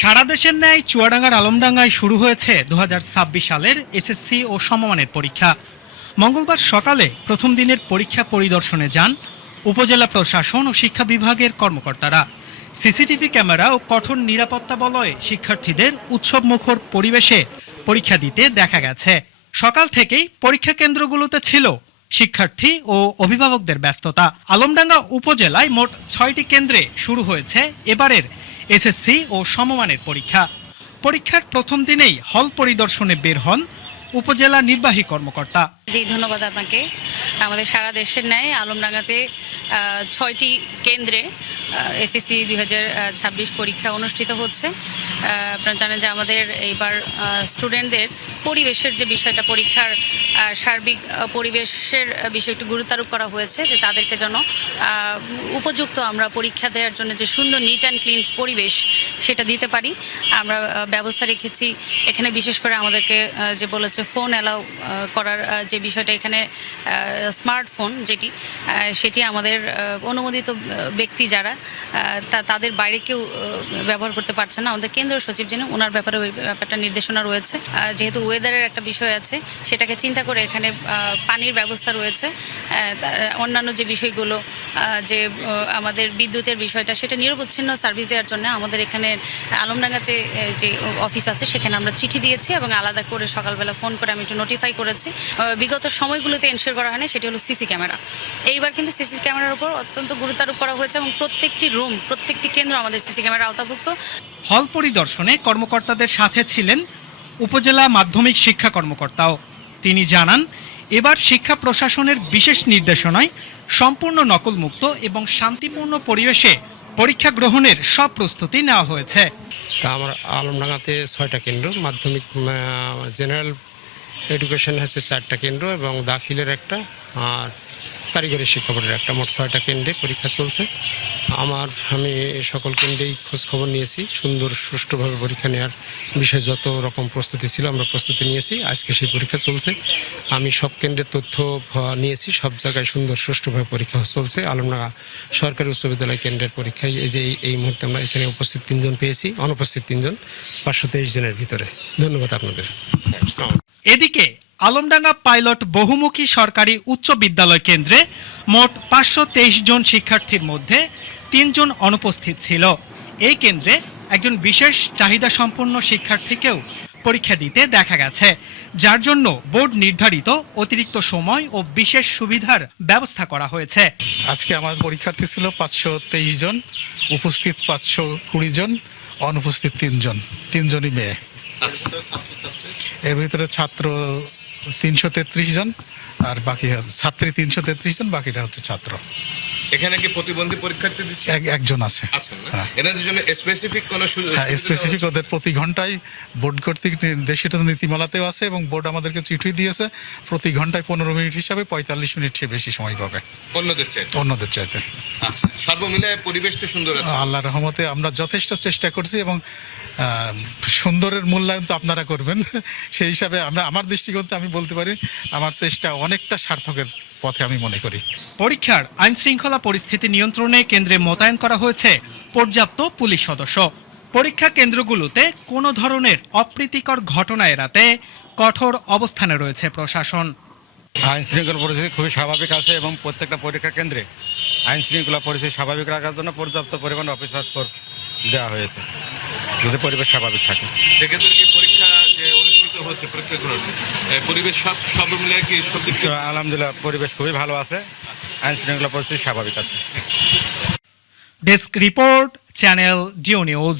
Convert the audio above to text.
সারা দেশের ন্যায় চুয়াডাঙ্গার আলমডাঙ্গায় শুরু হয়েছে 2026 সালের এসএসসি ও সমমানের পরীক্ষা। মঙ্গলবার সকালে প্রথম দিনের পরীক্ষা পরিদর্শনে যান উপজেলা প্রশাসন ও শিক্ষা বিভাগের কর্মকর্তারা। সিসিটিভি ক্যামেরা ও কঠোর নিরাপত্তা বলয়ে শিক্ষার্থীদের উৎসবমুখর পরিবেশে পরীক্ষা দিতে দেখা গেছে। সকাল থেকেই পরীক্ষা কেন্দ্রগুলোতে ছিল শিক্ষার্থী ও অভিভাবকদের ব্যস্ততা। আলমডাঙ্গা উপজেলায় মোট 6টি কেন্দ্রে শুরু হয়েছে এবারের এসএসসি ও সমমানের পরীক্ষা। পরীক্ষার প্রথম দিনেই হল পরিদর্শনে বের হন উপজেলা নির্বাহী কর্মকর্তা। জি, ধন্যবাদ আপনাকে। আমাদের সারা দেশের ন্যায় আলমডাঙ্গাতে 6টি কেন্দ্রে এসএসসি 2026 পরীক্ষা অনুষ্ঠিত হচ্ছে। আপনারা জানেন যে আমাদের এইবার স্টুডেন্টদের পরিবেশের যে বিষয়টা, পরীক্ষার সার্বিক পরিবেশের বিষয়ে একটু গুরুত্ব আরোপ করা হয়েছে যে তাদেরকে যেন উপযুক্ত আমরা পরীক্ষা দেওয়ার জন্য যে সুন্দর নিট অ্যান্ড ক্লিন পরিবেশ সেটা দিতে পারি। আমরা ব্যবস্থা রেখেছি এখানে, বিশেষ করে আমাদেরকে যে বলেছে ফোন অ্যালাউ করার যে বিষয়টা, এখানে স্মার্টফোন সেটি আমাদের অনুমোদিত ব্যক্তি যারা তাদের বাইরে কেউ ব্যবহার করতে পারছে না। আমাদের কেন্দ্রীয় সচিব যিনি, ওনার ব্যাপারে ওই ব্যাপারটা নির্দেশনা রয়েছে। যেহেতু ওয়েদারের একটা বিষয় আছে, সেটাকে চিন্তা করে এখানে পানির ব্যবস্থা রয়েছে। অন্যান্য যে বিষয়গুলো, যে আমাদের বিদ্যুতের বিষয়টা, সেটা নিরবচ্ছিন্ন সার্ভিস দেওয়ার জন্য আমাদের এখানে আলমডাঙ্গাতে যে অফিস আছে সেখানে আমরা চিঠি দিয়েছি এবং আলাদা করে সকালবেলা ফোন করে আমি একটু নোটিফাই করেছি। বিগত সময়গুলোতে এনশিওর করা হয়নি, সেটি হলো সিসি ক্যামেরা। এইবার কিন্তু সিসি ক্যামেরার উপর অত্যন্ত গুরুত্ব আরোপ করা হয়েছে এবং প্রত্যেকটি রুম, প্রত্যেকটি কেন্দ্র আমাদের সিসি ক্যামেরা আওতাভুক্ত। হল পরিদর্শনে কর্মকর্তাদের সাথে ছিলেন উপজেলা মাধ্যমিক শিক্ষা কর্মকর্তাও। তিনি জানান, এবার শিক্ষা প্রশাসনের বিশেষ নির্দেশনায় সম্পূর্ণ নকলমুক্ত এবং শান্তিপূর্ণ পরিবেশে পরীক্ষা গ্রহণের সব প্রস্তুতি নেওয়া হয়েছে। তা আমার আলমডাঙ্গাতে 6টা কেন্দ্র, মাধ্যমিক জেনারেল এডুকেশন হচ্ছে 4টা কেন্দ্র এবং দাখিলের একটা, আর কারিগরি শিক্ষা বোর্ডের একটা, মোট 6টা কেন্দ্রে পরীক্ষা চলছে। আমি সকল কেন্দ্রেই খোঁজখবর নিয়েছি। সুন্দর সুষ্ঠুভাবে পরীক্ষা নেওয়ার বিষয়ে যত রকম প্রস্তুতি ছিল আমরা প্রস্তুতি নিয়েছি। আজকে সেই পরীক্ষা চলছে। আমি সব কেন্দ্রের তথ্য নিয়েছি, সব জায়গায় সুন্দর সুষ্ঠুভাবে পরীক্ষা চলছে। আলমডাঙ্গা সরকারি উচ্চ বিদ্যালয় কেন্দ্রের পরীক্ষায় এই মুহূর্তে আমরা এখানে উপস্থিত 3 জন পেয়েছি, অনুপস্থিত 3 জন, 523 জনের ভিতরে। ধন্যবাদ আপনাদের। এদিকে আলমডাঙ্গা পাইলট বহুমুখী সরকারি উচ্চ বিদ্যালয় কেন্দ্রে মোট 523 জন শিক্ষার্থীর মধ্যে 3 জন অনুপস্থিত ছিল। এই কেন্দ্রে একজন বিশেষ চাহিদা সম্পন্ন শিক্ষার্থীকেও পরীক্ষা দিতে দেখা গেছে, যার জন্য বোর্ড নির্ধারিত অতিরিক্ত সময় ও বিশেষ সুবিধার ব্যবস্থা করা হয়েছে। আজকে আমার পরীক্ষার্থী ছিল 523 জন, উপস্থিত 520 জন, অনুপস্থিত 3 জন, 3 জনই মেয়ে। এর ভিতরে ছাত্র 333 জন আর বাকি ছাত্রী 333 জন, বাকিটা হচ্ছে ছাত্র। এখানে কি প্রতিবন্ধী পরীক্ষার্থী দিচ্ছে? একজন আছে। হ্যাঁ, এনাদের জন্য স্পেসিফিক কোনো স্পেসিফিক ওদের প্রতি ঘন্টায় বোর্ড কর্তৃক নির্দেশিত নীতিমালাতেও আছে এবং বোর্ড আমাদেরকে চিঠি দিয়েছে, প্রতি ঘন্টায় 15 মিনিট হিসাবে 45 মিনিট বেশি সময় পাবে অন্যদের চাইতে। আচ্ছা, সর্বমিলে পরিবেশটা সুন্দর আছে আল্লাহর রহমতে। আমরা যথেষ্ট চেষ্টা করছি এবং সুন্দরের মূল্যায়ন তো আপনারা করবেন। সেই হিসাবে আমার দৃষ্টিকোণ থেকে আমি বলতে পারি আমার চেষ্টা অনেকটা সার্থকের পথে আমি মনে করি। পরীক্ষার আইন শৃঙ্খলা পরিস্থিতি নিয়ন্ত্রণে কেন্দ্রে মোতায়েন করা হয়েছে পর্যাপ্ত পুলিশ সদস্য। পরীক্ষা কেন্দ্রগুলোতে কোনো ধরনের অপ্রীতিকর ঘটনা এড়াতে কঠোর অবস্থানে রয়েছে প্রশাসন। আইন শৃঙ্খলা পরিস্থিতি খুবই স্বাভাবিক আছে এবং প্রত্যেকটা পরীক্ষা কেন্দ্রে আইন শৃঙ্খলা পরিস্থিতি স্বাভাবিক রাখার জন্য পর্যাপ্ত পরিমাণ অফিসার ফোর্স দেওয়া হয়েছে, যাতে পরিবেশ স্বাভাবিক থাকে। সেক্ষেত্রে কি পরীক্ষা যে অনুষ্ঠিত হচ্ছে, পরীক্ষাগুলো পরিবেশ সব মিলে কি আলহামদুলিল্লাহ পরিবেশ খুবই ভালো আছে, আইন শৃঙ্খলা পরিস্থিতি স্বাভাবিক আছে। Desk report, channel Jio news.